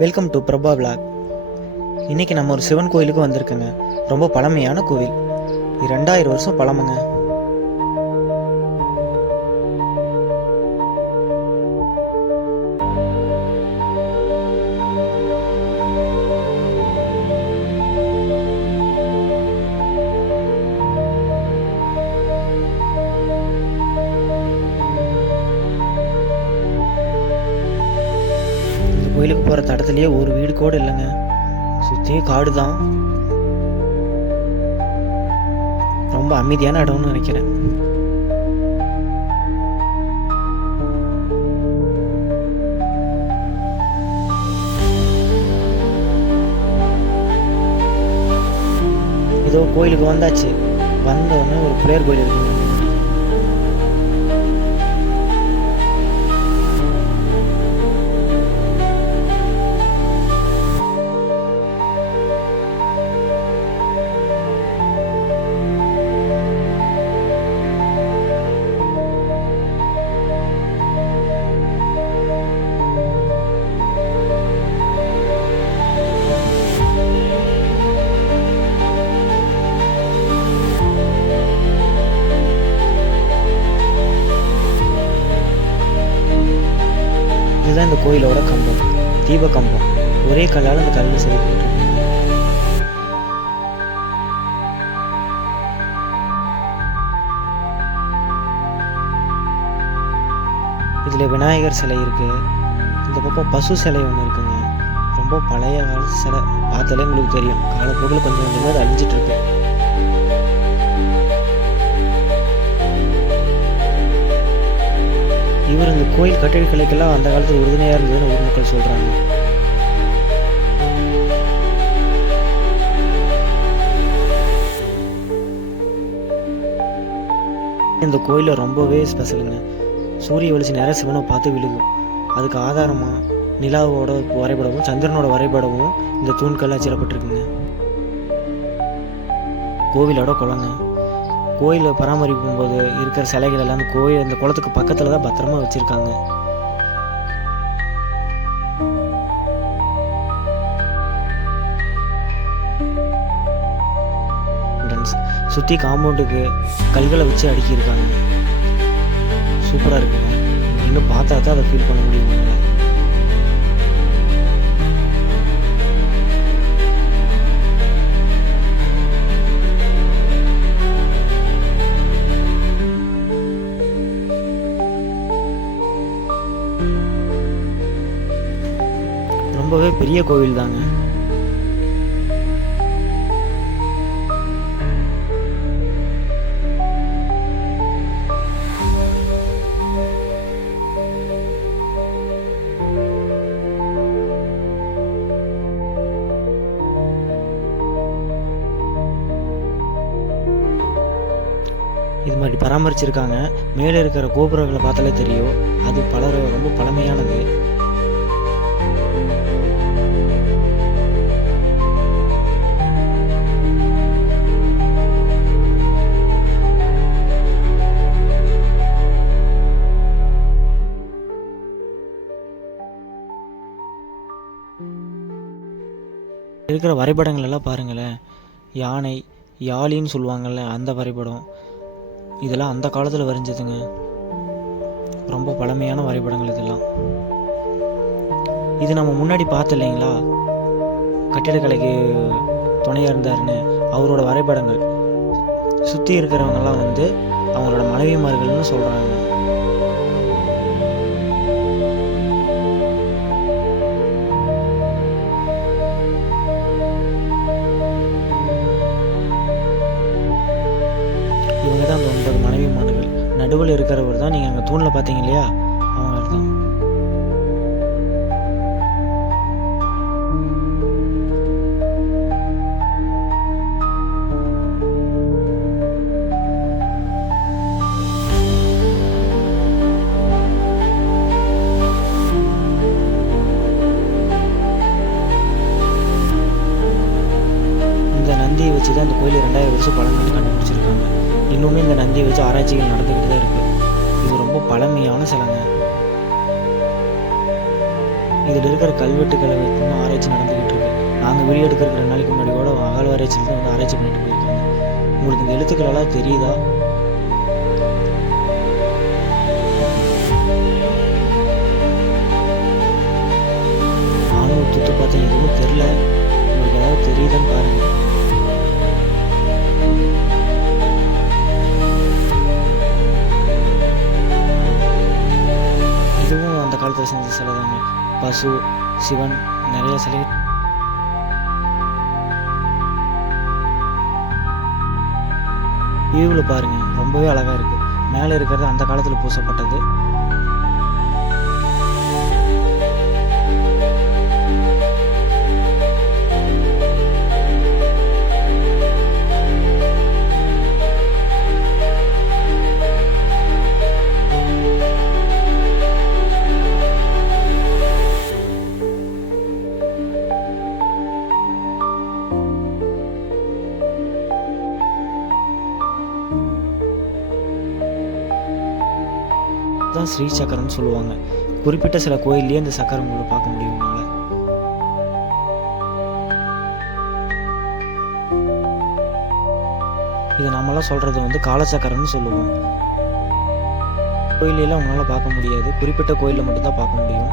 Welcome to Prabha vlog. இன்றைக்கி நம்ம ஒரு சிவன் கோயிலுக்கு வந்திருக்கோங்க. ரொம்ப பழமையான கோவில், 2000 வருஷம் பழமைங்க. இந்த கோயிலுக்கு போகிற தடத்துலேயே ஒரு வீடு கூட இல்லைங்க, சுற்றியும் காடு தான். ரொம்ப அமைதியான இடம்னு நினைக்கிறேன். ஏதோ கோயிலுக்கு வந்தாச்சு. வந்தோடனே ஒரு பிள்ளையார் கோயில் இருக்குங்க. இதுதான் இந்த கோயிலோட கம்பம், தீப கம்பம். ஒரே கல்லால் அந்த கல் செய்யப்பட்டிருக்கு. இதில் விநாயகர் சிலை இருக்கு. இந்த பக்கம் பசு சிலை ஒன்று இருக்குங்க. ரொம்ப பழைய கால சிலை, பார்த்தாலே உங்களுக்கு தெரியும். காலப்போக்கில் கொஞ்சம் கொஞ்சமாக அது அழிஞ்சிட்டு இருக்கு. இவர் இந்த கோயில் கட்டிடக்கலைக்கெல்லாம் அந்த காலத்தில் உறுதுணையாக இருந்ததுன்னு ஊர் மக்கள் சொல்கிறாங்க. இந்த கோயிலில் ரொம்பவே ஸ்பெஷலுங்க. சூரிய வெளிச்சம் நேரம் சிவனை பார்த்து விழுகும். அதுக்கு ஆதாரமாக நிலாவோட வரைபடமும் சந்திரனோட வரைபடமும் இந்த தூண்கள் அச்சிடப்பட்டிருக்குங்க. கோவிலோட குளங்க. கோயிலை பராமரிக்கும் போது இருக்கிற சிலைகள் எல்லாம் அந்த குளத்துக்கு பக்கத்தில் தான் பத்திரமா வச்சுருக்காங்க. சுற்றி காம்பவுண்டுக்கு கல்களை வச்சு அடுக்கியிருக்காங்க. சூப்பராக இருக்குங்க. இன்னும் பார்த்தா தான் அதை ஃபீல் பண்ண முடியும். ரொம்பவே பெரிய கோவில் தாங்க. இது மாதிரி பராமரிச்சிருக்காங்க. மேலே இருக்கிற கோபுரங்களை பார்த்தாலே தெரியும், அது ரொம்ப பழமையானது. இருக்கிற வரைபடங்கள் எல்லாம் பாருங்களேன். யானை, யாழின்னு சொல்லுவாங்கள்ல, அந்த வரைபடம் இதெல்லாம் அந்த காலத்தில் வரைஞ்சதுங்க. ரொம்ப பழமையான வரைபடங்கள் இதெல்லாம். இது நம்ம முன்னாடி பார்த்து இல்லைங்களா, கட்டிடக்கலைக்கு துணையாக இருந்தாருன்னு அவரோட வரைபடங்கள். சுற்றி இருக்கிறவங்கெல்லாம் அவங்களோட மனைவிமார்கள்னு சொல்கிறாங்க. இவங்க தான் அந்த 9 மனைவிமார்கள். நடுவில் இருக்கிறவர் தான் நீங்கள் அங்கே தூணில் பார்த்தீங்க இல்லையா, அவங்க தான். இந்த நந்தியை வச்சு தான் இந்த கோயில் 2000 வருஷம் பழமைன்னு கண்டுபிடிச்சிருக்காங்க. இன்னுமே இந்த நந்தியை வச்சு ஆராய்ச்சிகள் நடந்துக்கிட்டு தான் இருக்குது. இது ரொம்ப பழமையான சிலைங்க. இதில் இருக்கிற கல்வெட்டுக்களை வைத்து தான் ஆராய்ச்சி நடந்துக்கிட்டு இருக்கு. நாங்கள் வீடியோ எடுக்கிற 2 நாளைக்கு முன்னாடி கூட அகழ்வாராய்ச்சியில் தான் வந்து ஆராய்ச்சி பண்ணிட்டு போயிருக்காங்க. உங்களுக்கு இந்த எழுத்துக்கள் எல்லாம் தெரியுதா? நானும் துத்து பார்த்தேன், எதுவும் தெரில. உங்களுக்கு ஏதாவது தெரியுதான்னு பாருங்க. இதுவும் அந்த காலத்தில் செஞ்ச சிலை தாங்க. பசு, சிவன், நிறைய சிலை. வியூவில் பாருங்க, ரொம்பவே அழகா இருக்கு. மேலே இருக்கிறது அந்த காலத்தில் பூசப்பட்டது. தான் ஸ்ரீ சக்கரம்னு சொல்லுவாங்க. குறிப்பிட்ட சில கோயில்லேயே இந்த சக்கரம் உங்களை பார்க்க முடியும் உங்களால். இது நம்மளாம் சொல்கிறது வந்து காலச்சக்கரம்னு சொல்லுவோம். கோயிலெல்லாம் உங்களால் பார்க்க முடியாது, குறிப்பிட்ட கோயிலில் மட்டும்தான் பார்க்க முடியும்.